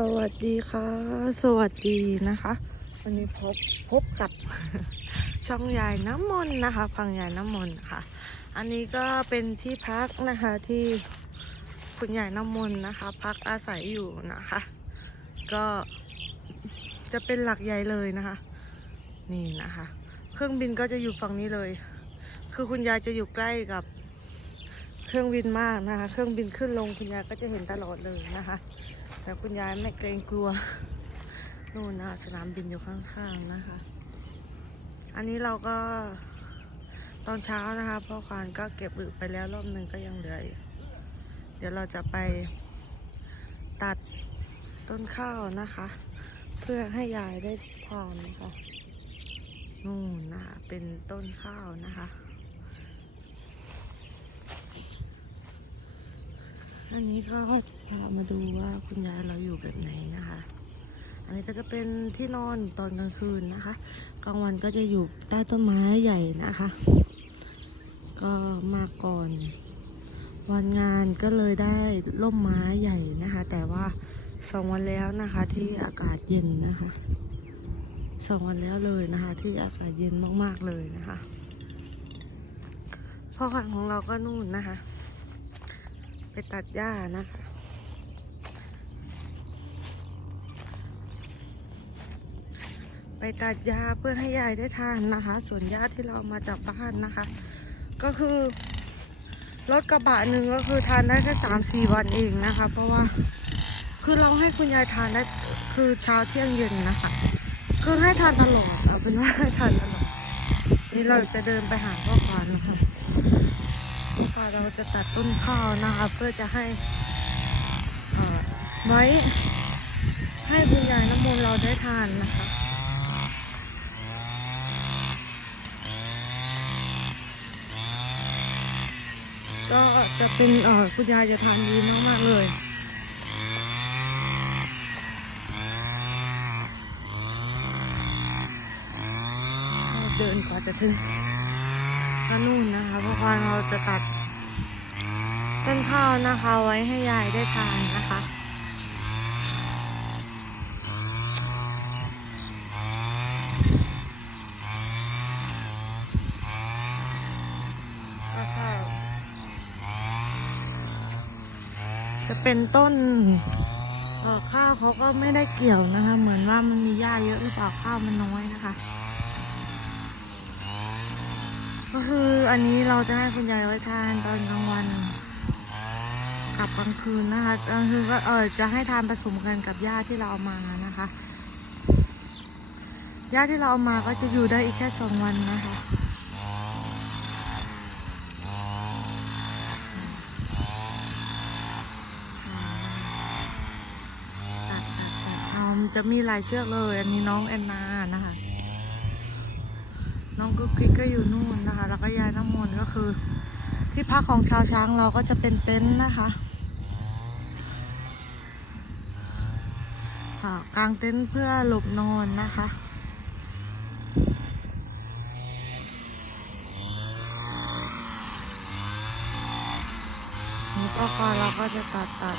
สวัสดีค่ะ สวัสดีนะคะ วันนี้พบพบกับ ช่องยายน้ำมนต์นะคะ พังยายน้ำมนต์ค่ะ อันนี้ก็เป็นที่พักนะคะที่คุณยายน้ำมนต์นะคะ พักอาศัยอยู่นะคะ ก็จะเป็นหลักใหญ่เลยนะคะ นี่นะคะ เครื่องบินก็จะอยู่ฝั่งนี้เลย คือคุณยายจะอยู่ใกล้กับเครื่องบินมากนะคะ เครื่องบินขึ้นลงคุณยายก็จะเห็นตลอดเลยนะคะ แต่คุณยายไม่เกรงกลัวนู่นนะสนามบินอยู่ข้างๆนะคะ อันนี้เราก็ตอนเช้านะคะพ่อควานก็เก็บอึไปแล้วรอบหนึ่งก็ยังเหลืออีกเดี๋ยวเราจะไปตัดต้นข้าวนะคะ เพื่อให้ยายได้พรนะคะนู่นนะคะเป็นต้นข้าวนะคะ อันนี้ก็พามาดูว่าคุณยายเราอยู่แบบไหนนะคะ อันนี้ก็จะเป็นที่นอนตอนกลางคืนนะคะ กลางวันก็จะอยู่ใต้ต้นไม้ใหญ่นะคะ ก็มาก่อน วันงานก็เลยได้ร่มไม้ใหญ่นะคะ แต่ว่าสองวันแล้วนะคะที่อากาศเย็นนะคะสองวันแล้วเลยนะคะ ที่อากาศเย็นมากๆเลยนะคะพ่อขวัญของเราก็นู่นนะคะ ไปตัดหญ้านะคะ ไปตัดหญ้าเพื่อให้ยายได้ทานนะคะ ส่วนหญ้าที่เรามาจากบ้านนะคะ ก็คือรถกระบะหนึ่งก็คือทานได้แค่สามสี่วันเองนะคะ เพราะว่าคือเราให้คุณยายทานได้คือเช้าเที่ยงเย็นนะคะ คือให้ทานตลอดเอาเป็นว่าให้ทานตลอดนี่เราจะเดินไปหาพ่อควานนะคะ ค่ะเราจะตัดต้นข้าวนะคะ เพื่อจะให้ไว้ให้คุณยายน้ำมนต์เราได้ทานนะคะ ก็จะเป็นคุณยายจะทานดีมากๆเลยเดินกว่าจะถึงก็นู่นนะคะเพราะว่าเราจะตัด ต้นข้าวนะคะไว้ให้ยายได้ทานนะคะแล้วจะเป็นต้นข้าวเขาก็ไม่ได้เกี่ยวนะคะ เหมือนว่ามันมีหญ้าเยอะหรือเปล่าข้าวมันน้อยนะคะ ก็คืออันนี้เราจะให้คุณยายไว้ทานตอนกลางวัน กับกลางคืนนะคะกลางคืนก็เออจะให้ทานผสมกันกับหญ้าที่เราเอามานะคะหญ้าที่เราเอามาก็จะอยู่ได้อีกแค่สองวันนะคะ ตัดตัดตัดเอาจะมีหลายเชือกเลย อันนี้น้องแอนนานะคะ น้องกุ๊กกิ๊กก็อยู่นู่นนะคะ แล้วก็ยายน้ำมนต์ก็คือที่พักของชาวช้างเราก็จะเป็นเต็นท์นะคะ กางเต็นท์เพื่อหลบนอนนะคะนี่ก็ค่ะเราก็จะตัดตัด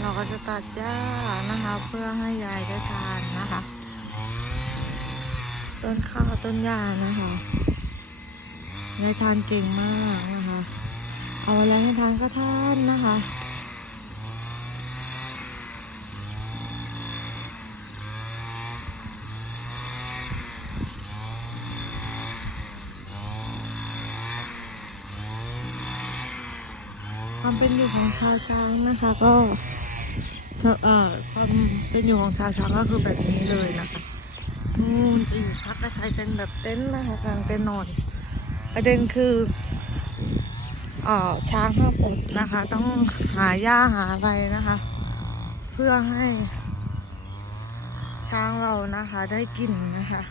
เราก็จะตัดหญ้านะคะ เพื่อให้ยายได้ทานนะคะ ต้นข้าวต้นหญ้านะคะยายทานเก่งมากนะคะ เอาอะไรให้ทานก็ทานนะคะความเป็นอยู่ของชาวช้างนะคะก็ เอ่อความเป็นอยู่ของชาวช้างก็คือแบบนี้เลยนะคะนู่นอีกพักก็ใช้เป็นแบบเต็นท์นะคะกลางเต็นท์นอนประเด็นคือเอ่อช้างห้ามอดนะคะ ต้องหาหญ้าหาอะไรนะคะ เพื่อให้ช้างเรานะคะได้กินนะคะ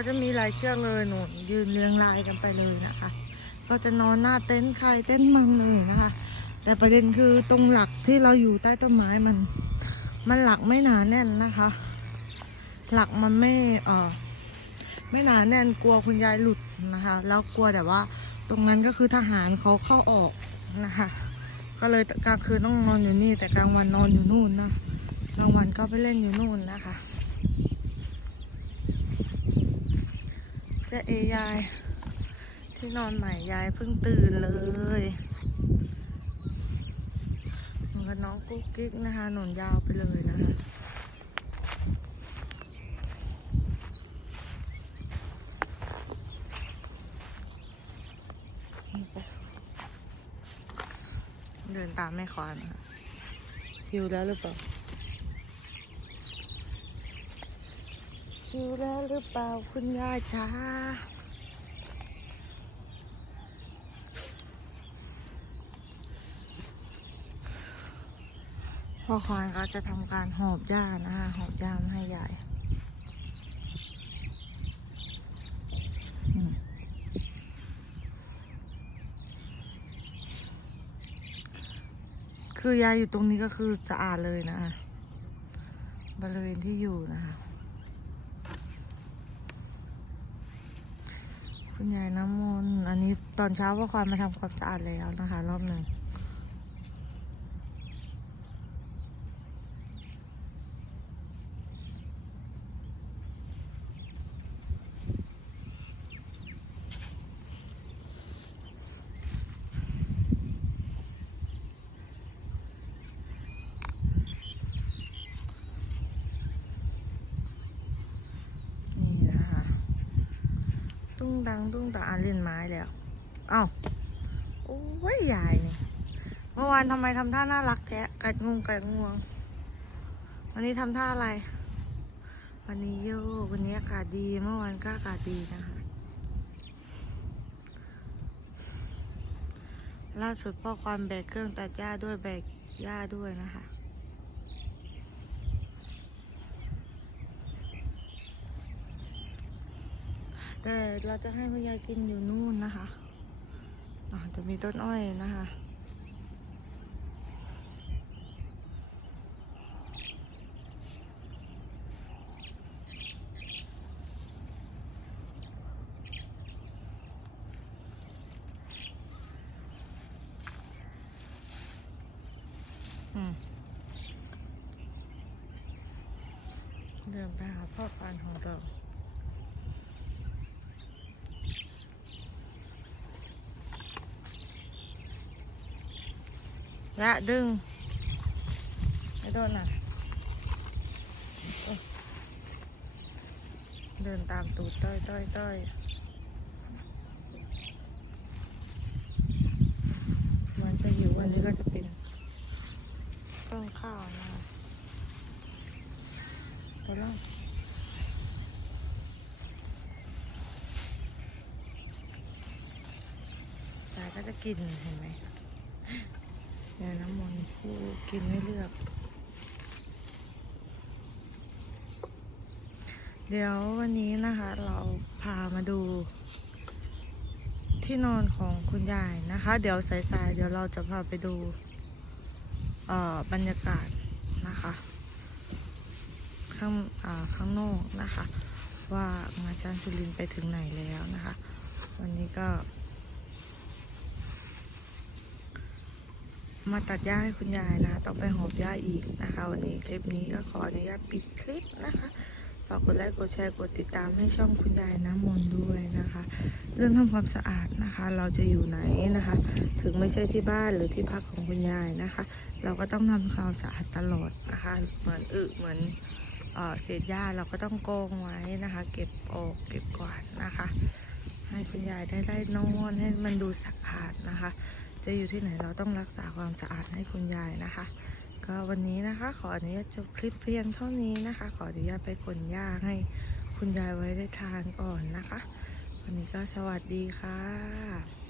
ก็จะมีหลายเชือกเลยหนูยืนเรียงรายกันไปเลยนะคะ ก็จะนอนหน้าเต็นท์ใครเต็นท์มันเลยนะคะ แต่ประเด็นคือตรงหลักที่เราอยู่ใต้ต้นไม้มัน มันหลักไม่หนาแน่นนะคะ หลักมันไม่เออไม่หนาแน่นกลัวคุณยายหลุดนะคะ แล้วกลัวแต่ว่าตรงนั้นก็คือทหารเขาเข้าออกนะคะ ก็เลยกลางคืนต้องนอนอยู่นี่ แต่กลางวันนอนอยู่นู่นนะกลางวันก็ไปเล่นอยู่นู่นนะคะ เจะเอยาย ที่นอนใหม่ยายเพิ่งตื่นเลยหนูกับน้องกุ๊กกิ๊กนะคะหนุนยาวไปเลยนะคะเดินตามแม่ควานค่ะหิวแล้วหรือเปล่า หิวแล้วหรือเปล่าคุณยายจ้าพ่อควานก็จะทำการหอบหญ้านะคะหอบหญ้ามาให้ยายคือยายอยู่ตรงนี้ก็คือสะอาดเลยนะ บริเวณที่อยู่นะคะ คุณยายน้ำมนต์อันนี้ตอนเช้าว่าควานมาทำความสะอาดแล้วนะคะ รอบหนึ่งนี่นะคะ ตุ้งดังตุ้งตาอ่านเล่นไม้แล้วเอ้าโอ้ยยายนี่เมื่อวานทำไมทำท่าน่ารักแท้กัดงงกัดงวง วันนี้ทำท่าอะไร วันนี้โยวันนี้อากาศดีเมื่อวานก็อากาศดีนะคะล่าสุดพ่อความแบกเครื่องตัดหญ้าด้วยแบกหญ้าด้วยนะคะ แต่เราจะให้คุณยายกินอยู่นู่นนะคะจะมีต้นอ้อยนะคะเดินไปหาพ่อฟันของเรา ละดึงไอ้โดนน่ะ เดินตามตูดต้อยต้อยต้อยมันจะหิววันนี้ก็จะเป็นต้นข้าวนะไปแล่ตายก็จะกินเห็นไหม ยาน้ำมนต์ผู้กินไม่เลือก เดี๋ยววันนี้นะคะ เราพามาดู ที่นอนของคุณยายนะคะ เดี๋ยวสายๆเดี๋ยวเราจะพาไปดูบรรยากาศนะคะ ข้างข้างนอกนะคะ ว่างานช้างสุรินไปถึงไหนแล้วนะคะ วันนี้ก็ มาตัดหญ้าให้คุณยายนะ ต้องไปหอบหญ้าอีกนะคะ วันนี้คลิปนี้ก็ขออนุญาตปิดคลิปนะคะฝากกดไลค์กดแชร์กดติดตามให้ช่องคุณยายน้ำมนต์ด้วยนะคะ เรื่องทำความสะอาดนะคะ เราจะอยู่ไหนนะคะ ถึงไม่ใช่ที่บ้านหรือที่พักของคุณยายนะคะ เราก็ต้องทำความสะอาดตลอดนะคะ เหมือนอึเหมือนเอ่อเศษหญ้าเราก็ต้องโกงไว้นะคะ เก็บออกเก็บกวาดนะคะ ให้คุณยายได้ได้นอนให้มันดูสะอาดนะคะ จะอยู่ที่ไหนเราต้องรักษาความสะอาดให้คุณยายนะคะ ก็วันนี้นะคะขออนุญาตจบคลิปเพียงเท่านี้นะคะ ขออนุญาตไปขนหญ้าให้คุณยายไว้ได้ทานก่อนนะคะ วันนี้ก็สวัสดีค่ะ